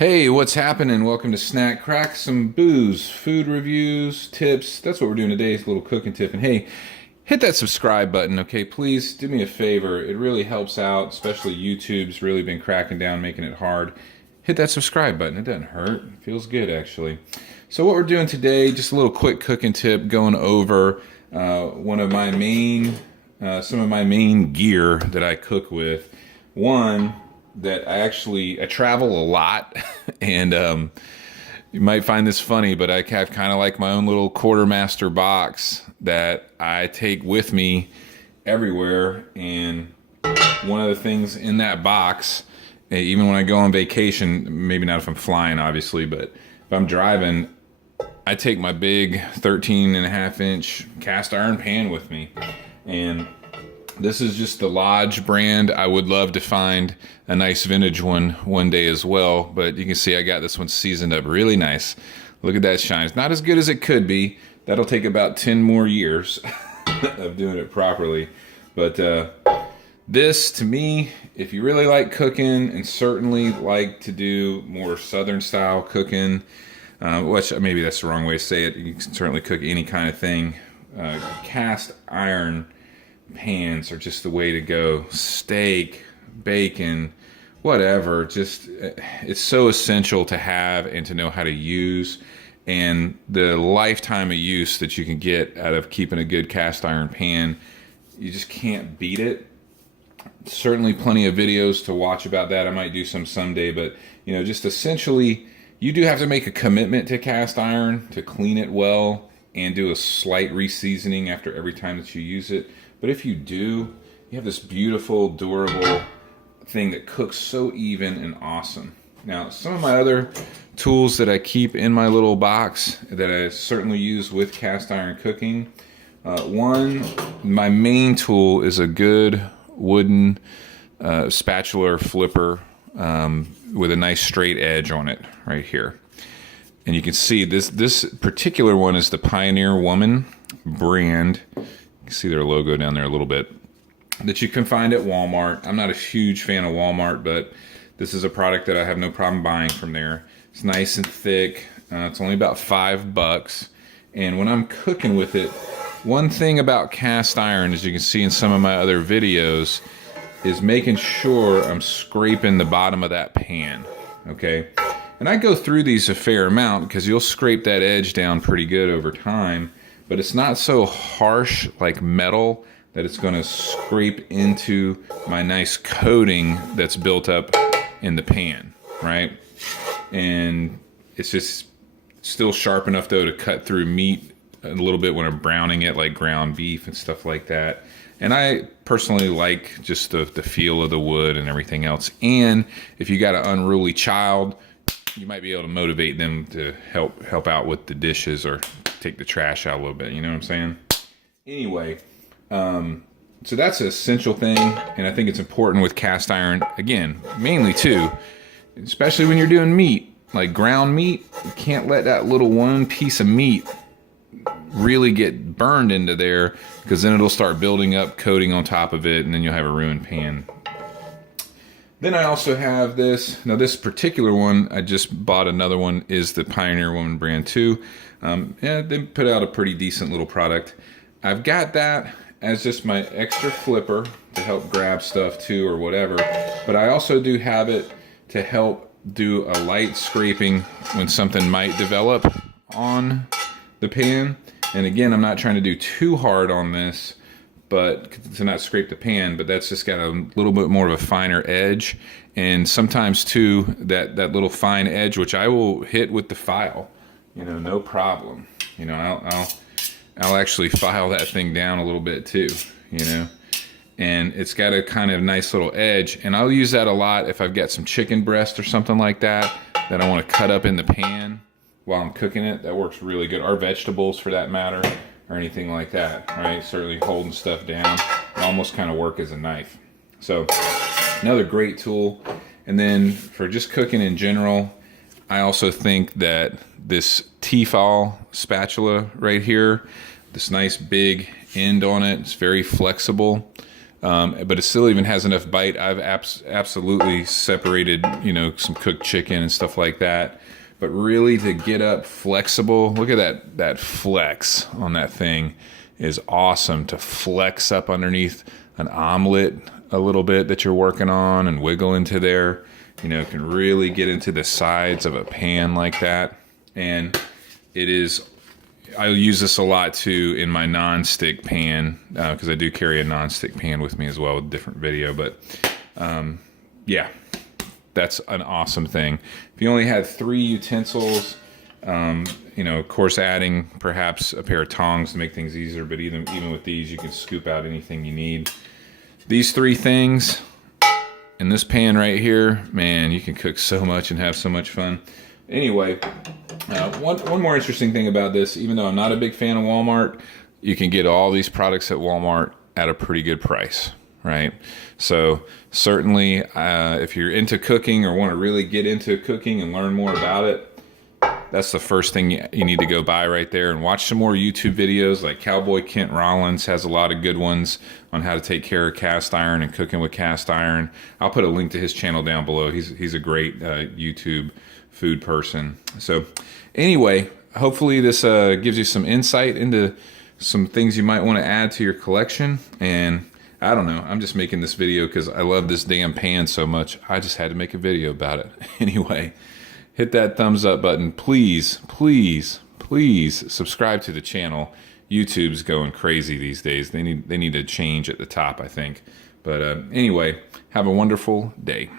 Hey, what's happening? Welcome to Snack Crack, some booze, food reviews, tips. That's what we're doing today, is a little cooking tip. And hey, hit that subscribe button, okay? Please do me a favor. It really helps out, especially YouTube's really been cracking down, making it hard. Hit that subscribe button. It doesn't hurt. It feels good, actually. So what we're doing today, just a little quick cooking tip, going over one of my main, some of my main gear that I cook with. One, that I travel a lot, and you might find this funny, but I have kind of like my own little quartermaster box that I take with me everywhere. And one of the things in that box, even when I go on vacation, maybe not if I'm flying, obviously, but if I'm driving, I take my big 13.5-inch cast iron pan with me. And this is just the Lodge brand. I would love to find a nice vintage one day as well, but you can see I got this one seasoned up really nice. Look at that shine. It's not as good as it could be. That'll take about 10 more years of doing it properly. But this, to me, if you really like cooking and certainly like to do more Southern style cooking, which maybe that's the wrong way to say it. You can certainly cook any kind of thing. Cast iron pans are just the way to go. Steak, bacon, whatever. Just, it's so essential to have and to know how to use. And the lifetime of use that you can get out of keeping a good cast iron pan, you just can't beat it. Certainly plenty of videos to watch about that. I might do some someday, but you know, just essentially, you do have to make a commitment to cast iron, to clean it well and do a slight reseasoning after every time that you use it. But if you do, you have this beautiful, durable thing that cooks so even and awesome. Now, some of my other tools that I keep in my little box that I certainly use with cast iron cooking. One, my main tool is a good wooden spatula or flipper with a nice straight edge on it right here. And you can see this particular one is the Pioneer Woman brand. You see their logo down there a little bit, that you can find at Walmart. I'm not a huge fan of Walmart, but this is a product that I have no problem buying from there. It's nice and thick. It's only about $5. And when I'm cooking with it, one thing about cast iron, as you can see in some of my other videos, is making sure I'm scraping the bottom of that pan, okay? And I go through these a fair amount because you'll scrape that edge down pretty good over time. But it's not so harsh like metal that it's going to scrape into my nice coating that's built up in the pan, right? And it's just still sharp enough though to cut through meat a little bit when I'm browning it, like ground beef and stuff like that. And I personally like just the feel of the wood and everything else. And if you got an unruly child, you might be able to motivate them to help out with the dishes or take the trash out a little bit, you know what I'm saying? Anyway, so that's an essential thing, and I think it's important with cast iron, again, mainly too, especially when you're doing meat, like ground meat. You can't let that little one piece of meat really get burned into there, because then it'll start building up coating on top of it, and then you'll have a ruined pan. Then I also have this. Now this particular one, I just bought another one, is the Pioneer Woman brand too. Yeah, they put out a pretty decent little product. I've got that as just my extra flipper to help grab stuff too or whatever. But I also do have it to help do a light scraping when something might develop on the pan. And again, I'm not trying to do too hard on this, but to not scrape the pan, but that's just got a little bit more of a finer edge. And sometimes too, that little fine edge, which I will hit with the file, you know, no problem. You know, I'll actually file that thing down a little bit too, you know. And it's got a kind of nice little edge, and I'll use that a lot if I've got some chicken breast or something like that I want to cut up in the pan while I'm cooking it. That works really good. Or vegetables for that matter, or anything like that, right? Certainly holding stuff down. It almost kind of work as a knife. So another great tool. And then for just cooking in general, I also think that this Tefal spatula right here, this nice big end on it, it's very flexible. but it still even has enough bite. I've absolutely separated, you know, some cooked chicken and stuff like that. But really, to get up flexible, look at that flex on that thing is awesome. To flex up underneath an omelet a little bit that you're working on and wiggle into there, you know, can really get into the sides of a pan like that. And it is, I use this a lot too in my non-stick pan, because I do carry a non-stick pan with me as well with a different video. But yeah, that's an awesome thing. If you only had 3 utensils, you know, of course, adding perhaps a pair of tongs to make things easier, but even with these, you can scoop out anything you need. These 3 things in this pan right here, man, you can cook so much and have so much fun. Anyway, one more interesting thing about this, even though I'm not a big fan of Walmart, you can get all these products at Walmart at a pretty good price, right? So certainly, if you're into cooking or want to really get into cooking and learn more about it, that's the first thing you need to go buy right there, and watch some more YouTube videos. Like Cowboy Kent Rollins has a lot of good ones on how to take care of cast iron and cooking with cast iron. I'll put a link to his channel down below. He's a great YouTube food person. So anyway, hopefully this gives you some insight into some things you might want to add to your collection. And I don't know, I'm just making this video because I love this damn pan so much. I just had to make a video about it. Anyway, hit that thumbs up button. Please, please, please subscribe to the channel. YouTube's going crazy these days. They need to change at the top, I think. But anyway, have a wonderful day.